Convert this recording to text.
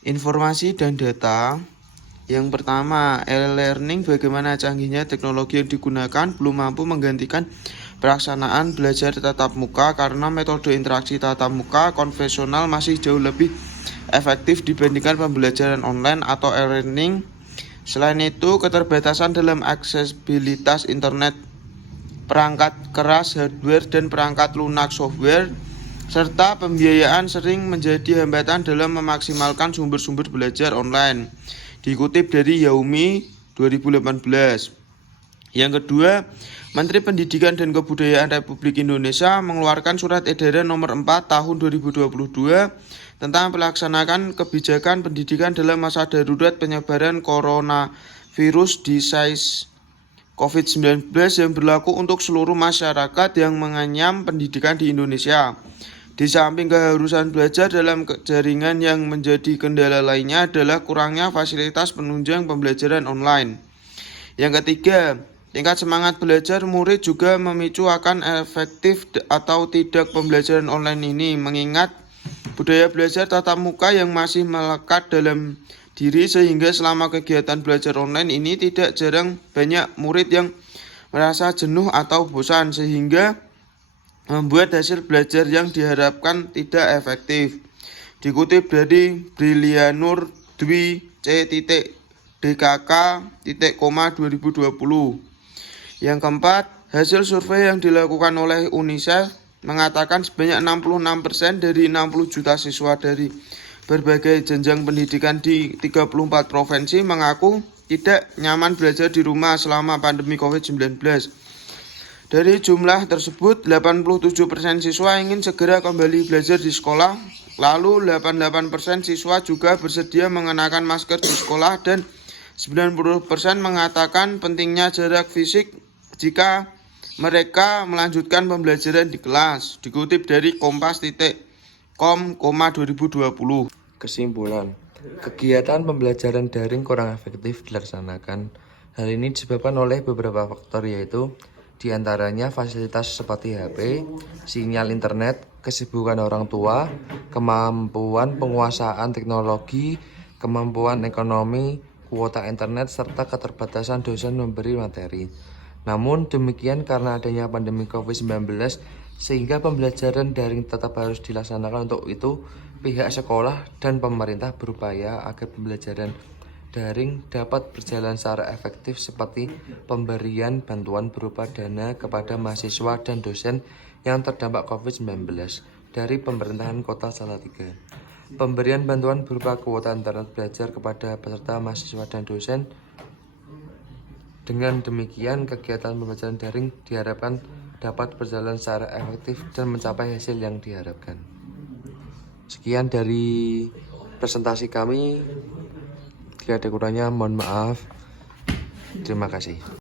Informasi dan data. Yang pertama, e-learning bagaimana canggihnya teknologi yang digunakan belum mampu menggantikan pelaksanaan belajar tatap muka karena metode interaksi tatap muka konvensional masih jauh lebih efektif dibandingkan pembelajaran online atau e-learning. Selain itu, keterbatasan dalam aksesibilitas internet, perangkat keras hardware dan perangkat lunak software, serta pembiayaan sering menjadi hambatan dalam memaksimalkan sumber-sumber belajar online. Dikutip dari Yaumi 2018. Yang kedua, Menteri Pendidikan dan Kebudayaan Republik Indonesia mengeluarkan surat edaran nomor 4 tahun 2022 tentang pelaksanaan kebijakan pendidikan dalam masa darurat penyebaran coronavirus disease COVID-19 yang berlaku untuk seluruh masyarakat yang mengenyam pendidikan di Indonesia. Di samping keharusan belajar dalam jaringan yang menjadi kendala lainnya adalah kurangnya fasilitas penunjang pembelajaran online. Yang ketiga, tingkat semangat belajar murid juga memicu akan efektif atau tidak pembelajaran online ini, mengingat budaya belajar tatap muka yang masih melekat dalam diri sehingga selama kegiatan belajar online ini tidak jarang banyak murid yang merasa jenuh atau bosan sehingga membuat hasil belajar yang diharapkan tidak efektif. Dikutip dari Brilianur Dwi C.DKK 2020. Yang keempat, hasil survei yang dilakukan oleh UNICEF mengatakan sebanyak 66% dari 60 juta siswa dari berbagai jenjang pendidikan di 34 provinsi mengaku tidak nyaman belajar di rumah selama pandemi COVID-19. Dari jumlah tersebut, 87% siswa ingin segera kembali belajar di sekolah, lalu 88% siswa juga bersedia mengenakan masker di sekolah dan 90% mengatakan pentingnya jarak fisik jika mereka melanjutkan pembelajaran di kelas. Dikutip dari kompas.com, 2020. Kesimpulan, kegiatan pembelajaran daring kurang efektif dilaksanakan. Hal ini disebabkan oleh beberapa faktor, yaitu diantaranya fasilitas seperti HP, sinyal internet, kesibukan orang tua, kemampuan penguasaan teknologi, kemampuan ekonomi, kuota internet, serta keterbatasan dosen memberi materi. Namun demikian, karena adanya pandemi COVID-19, sehingga pembelajaran daring tetap harus dilaksanakan. Untuk itu, pihak sekolah dan pemerintah berupaya agar pembelajaran daring dapat berjalan secara efektif seperti pemberian bantuan berupa dana kepada mahasiswa dan dosen yang terdampak COVID-19 dari pemerintahan Kota Salatiga. Pemberian bantuan berupa kuota internet belajar kepada peserta mahasiswa dan dosen. Dengan demikian, kegiatan pembelajaran daring diharapkan dapat berjalan secara efektif dan mencapai hasil yang diharapkan. Sekian dari presentasi kami. Jika ada kurangnya, mohon maaf. Terima kasih.